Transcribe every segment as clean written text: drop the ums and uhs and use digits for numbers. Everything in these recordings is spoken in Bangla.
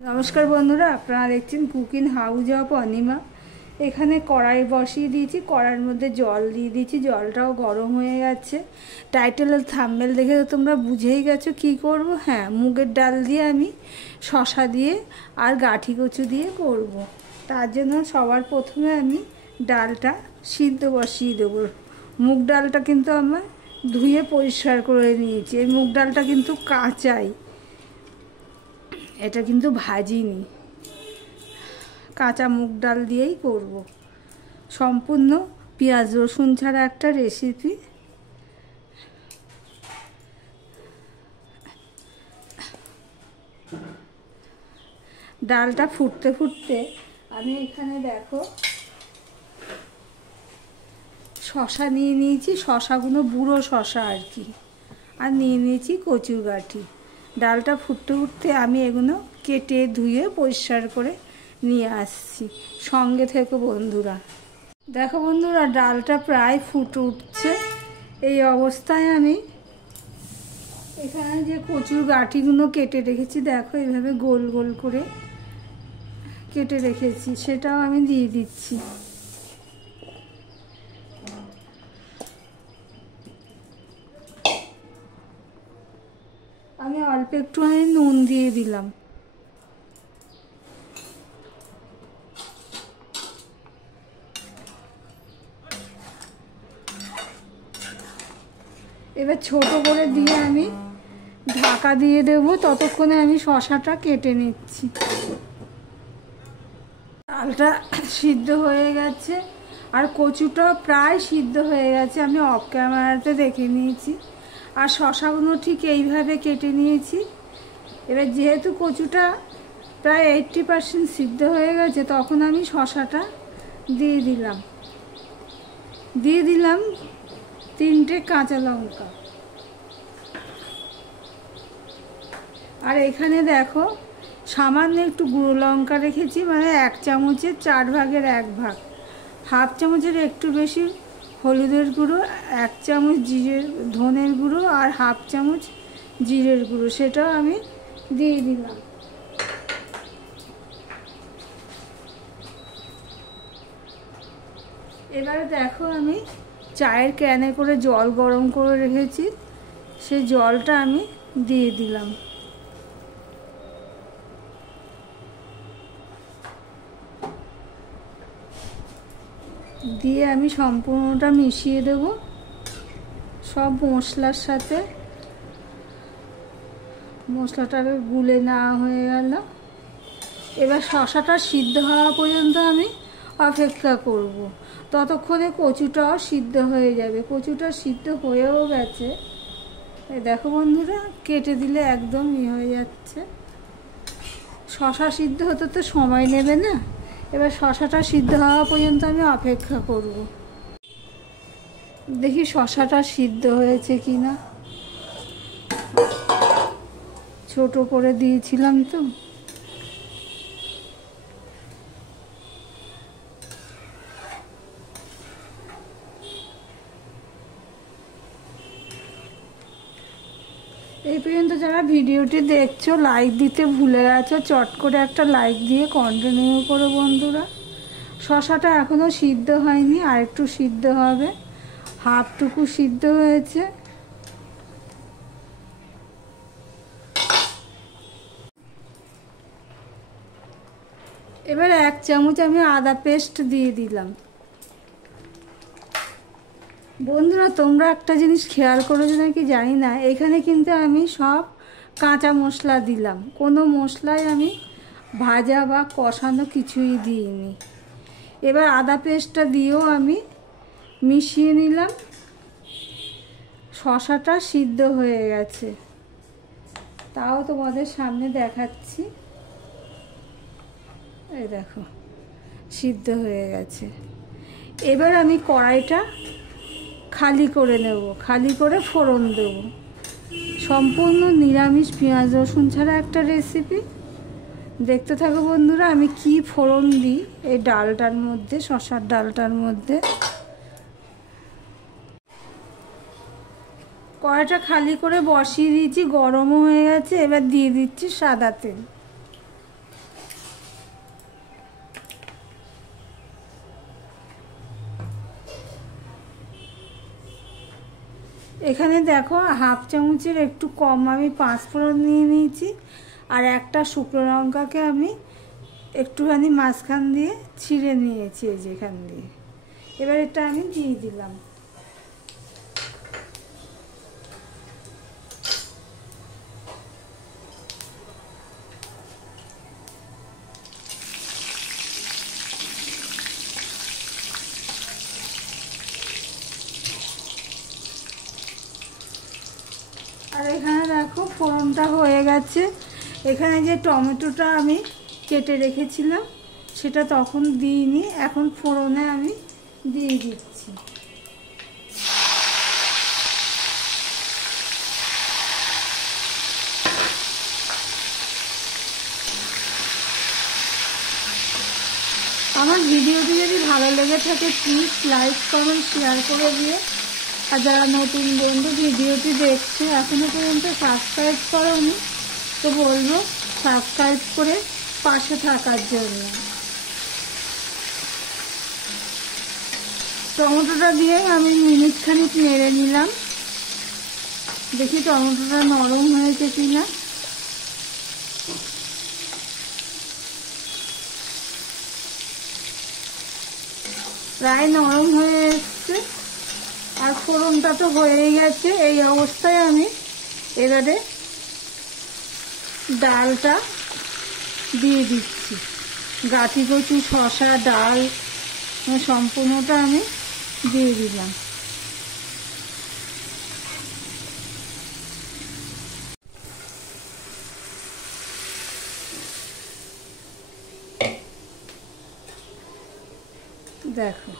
নমস্কার বন্ধুরা, আপনারা দেখছেন কুকিং হাউস অফ অনিমা। এখানে কড়াই বসিয়ে দিয়েছি, কড়াইয়ের মধ্যে জল দিয়ে দিয়েছি, জলটাও গরম হয়ে গেছে। টাইটেল আর থাম্বনেল দেখে তো তোমরা বুঝেই গেছো কি করব। হ্যাঁ, মুগের ডাল দিয়ে আমি শসা দিয়ে আর গাঠি কচু দিয়ে করব। তার জন্য সবার প্রথমে আমি ডালটা সিদ্ধ বসিয়ে দেবো। মুগ ডালটা কিন্তু আমার ধুয়ে পরিষ্কার করে নিয়েছি। এই মুগ ডালটা কিন্তু কাঁচাই, এটা কিন্তু ভাজিনি, কাঁচা মুগ ডাল দিয়েই করব। সম্পূর্ণ পেঁয়াজ রসুন ছাড়া একটা রেসিপি। ডালটা ফুটতে ফুটতে আমি এখানে দেখো শসা নিয়ে নিয়েছি, শসাগুলো বুড়ো শসা আর কি, আর নিয়ে নিয়েছি কচুর গাঠি। ডালটা ফুটতে ফুটতে আমি এগুলো কেটে ধুয়ে পরিষ্কার করে নিয়ে আসছি। সঙ্গে থেকে বন্ধুরা দেখো, বন্ধুরা ডালটা প্রায় ফুটে উঠছে। এই অবস্থায় আমি এখানে যে কচুর গাঠিগুলো কেটে রেখেছি, দেখো এইভাবে গোল গোল করে কেটে রেখেছি, সেটাও আমি দিয়ে দিচ্ছি। আমি অল্প একটুখানি নুন দিয়ে দিলাম। এবার ছোট করে দিয়ে আমি ঢাকা দিয়ে দেবো, ততক্ষণে আমি শসাটা কেটে নিচ্ছি। ডালটা সিদ্ধ হয়ে গেছে আর কচুটাও প্রায় সিদ্ধ হয়ে গেছে, আমি অফ ক্যামেরাতে দেখে নিয়েছি। আর শসাগুলো ঠিক এইভাবে কেটে নিয়েছি। এবার যেহেতু কচুটা প্রায় 80% সিদ্ধ হয়ে গেছে, তখন আমি শসাটা দিয়ে দিলাম 3টে কাঁচা লঙ্কা। আর এখানে দেখো সামান্য একটু গুঁড়ো লঙ্কা রেখেছি, মানে 1 চামচের 4 ভাগের 1 ভাগ। হাফ চামচের একটু বেশি হলুদের গুঁড়ো, 1 চামচ ধনের গুঁড়ো আর হাফ চামচ জিরের গুঁড়ো, সেটাও আমি দিয়ে দিলাম। এবারে দেখো আমি চায়ের ক্যানে করে জল গরম করে রেখেছি, সেই জলটা আমি দিয়ে দিলাম। দিয়ে আমি সম্পূর্ণটা মিশিয়ে দেব সব মশলার সাথে। মশলাটা গুলে নেওয়া হয়ে গেল। এবার শসাটা সিদ্ধ হওয়া পর্যন্ত আমি অপেক্ষা করব। ততক্ষণে কচুটাও সিদ্ধ হয়ে যাবে। কচুটা সিদ্ধ হয়েও গেছে, এই দেখো বন্ধুরা, কেটে দিলে একদম হয়ে যাচ্ছে। শসা সিদ্ধ হতে তো সময় নেবে না। এবার শসাটা সিদ্ধ হওয়া পর্যন্ত আমি অপেক্ষা করব। দেখি শসাটা সিদ্ধ হয়েছে কি না। ছোট করে দিয়েছিলাম তো। এই পর্যন্ত যারা ভিডিওটি দেখছো, লাইক দিতে ভুলে গেছো, চট করে একটা লাইক দিয়ে কন্টিনিউ করো বন্ধুরা। শসাটা এখনও সিদ্ধ হয়নি, আর একটু সিদ্ধ হবে, হাফটুকু সিদ্ধ হয়েছে। এবার 1 চামচ আমি আদা পেস্ট দিয়ে দিলাম। বন্ধুরা তোমরা একটা জিনিস খেয়াল করেছো নাকি জানি না, এখানে কিন্তু আমি সব কাঁচা মশলা দিলাম, কোনো মশলাই আমি ভাজা বা কষানো কিছুই দিইনি। এবার আদা পেস্টটা দিয়েও আমি মিশিয়ে নিলাম। শসাটা সিদ্ধ হয়ে গেছে, তাও তোমাদের সামনে দেখাচ্ছি। এই দেখো সিদ্ধ হয়ে গেছে। এবার আমি কড়াইটা খালি করে নেব, খালি করে ফোড়ন দেব। সম্পূর্ণ নিরামিষ পেঁয়াজ রসুন ছাড়া একটা রেসিপি। দেখতে থাকো বন্ধুরা আমি কি ফোড়ন দিই এই ডালটার মধ্যে, শসার ডালটার মধ্যে। কড়াইটা খালি করে বসিয়ে দিয়েছি, গরমও হয়ে গেছে। এবার দিয়ে দিচ্ছি সাদা তেল। এখানে দেখো হাফ চামচের একটু কম আমি 5 ফোড়ন নিয়ে নিয়েছি, আর একটা শুকনো লঙ্কাকে আমি একটুখানি মাঝখান দিয়ে ছিঁড়ে নিয়েছি এই যে এখান দিয়ে। এবার এটা আমি দিয়ে দিলাম। আর এখানে দেখো ফোড়নটা হয়ে গেছে। এখানে যে টমেটোটা আমি কেটে রেখেছিলাম সেটা তখন দিইনি, এখন ফোড়নে আমি দিয়ে দিচ্ছি। আমার ভিডিওটি যদি ভালো লেগে থাকে প্লিজ লাইক কমেন্ট শেয়ার করে দিয়ে, আর যারা নতুন বন্ধু ভিডিওটি দেখছে এখনো পর্যন্ত সাবস্ক্রাইব করোনি তো বলবো সাবস্ক্রাইব করে পাশে থাকার জন্য। টমেটোটা দিয়ে আমি মিনিট খানিক নেড়ে নিলাম, দেখি টমেটোটা নরম হয়েছে কিনা। প্রায় নরম হয়ে এসছে আর ফোড়নটা তো হয়েই গেছে। এই অবস্থায় আমি এবারে ডালটা দিয়ে দিচ্ছি। গাঁটি কচু, শসা, ডাল সম্পূর্ণটা আমি দিয়ে দিলাম। দেখো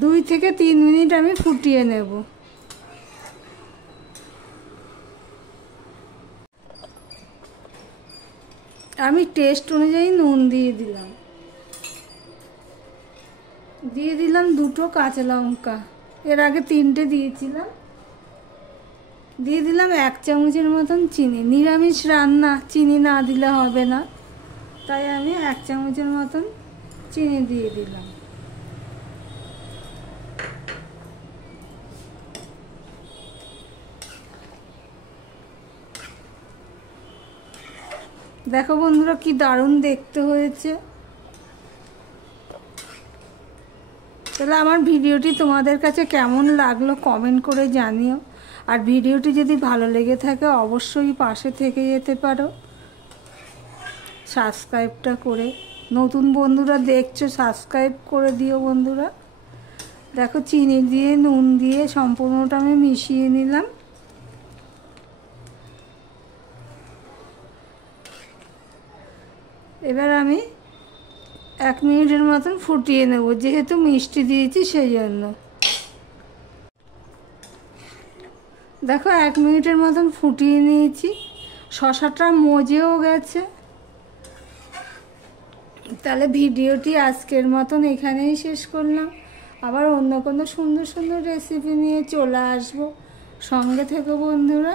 2 থেকে 3 মিনিট আমি ফুটিয়ে নেব। আমি টেস্ট অনুযায়ী নুন দিয়ে দিলাম। 2টো কাঁচা লঙ্কা, এর আগে 3টে দিয়েছিলাম। দিয়ে দিলাম 1 চামচের মতন চিনি। নিরামিষ রান্না, চিনি না দিলে হবে না, তাই আমি 1 চামচের মতন চিনি দিয়ে দিলাম। দেখো বন্ধুরা কি দারুণ দেখতে হয়েছে। তাহলে আমার ভিডিওটি তোমাদের কাছে কেমন লাগলো কমেন্ট করে জানিও। আর ভিডিওটি যদি ভালো লেগে থাকে অবশ্যই পাশে থেকে যেতে পারো সাবস্ক্রাইবটা করে। নতুন বন্ধুরা দেখছো সাবস্ক্রাইব করে দিও বন্ধুরা। দেখো চিনি দিয়ে নুন দিয়ে সম্পূর্ণটা আমি মিশিয়ে নিলাম। এবার আমি 1 মিনিটের মতন ফুটিয়ে নেব, যেহেতু মিষ্টি দিয়েছি সেই জন্য। দেখো 1 মিনিটের মতন ফুটিয়ে নিয়েছি, শসাটা মজেও গেছে। তাহলে ভিডিওটি আজকের মতন এখানেই শেষ করলাম। আবার অন্য কোনো সুন্দর সুন্দর রেসিপি নিয়ে চলে আসবো, সঙ্গে থেকো বন্ধুরা।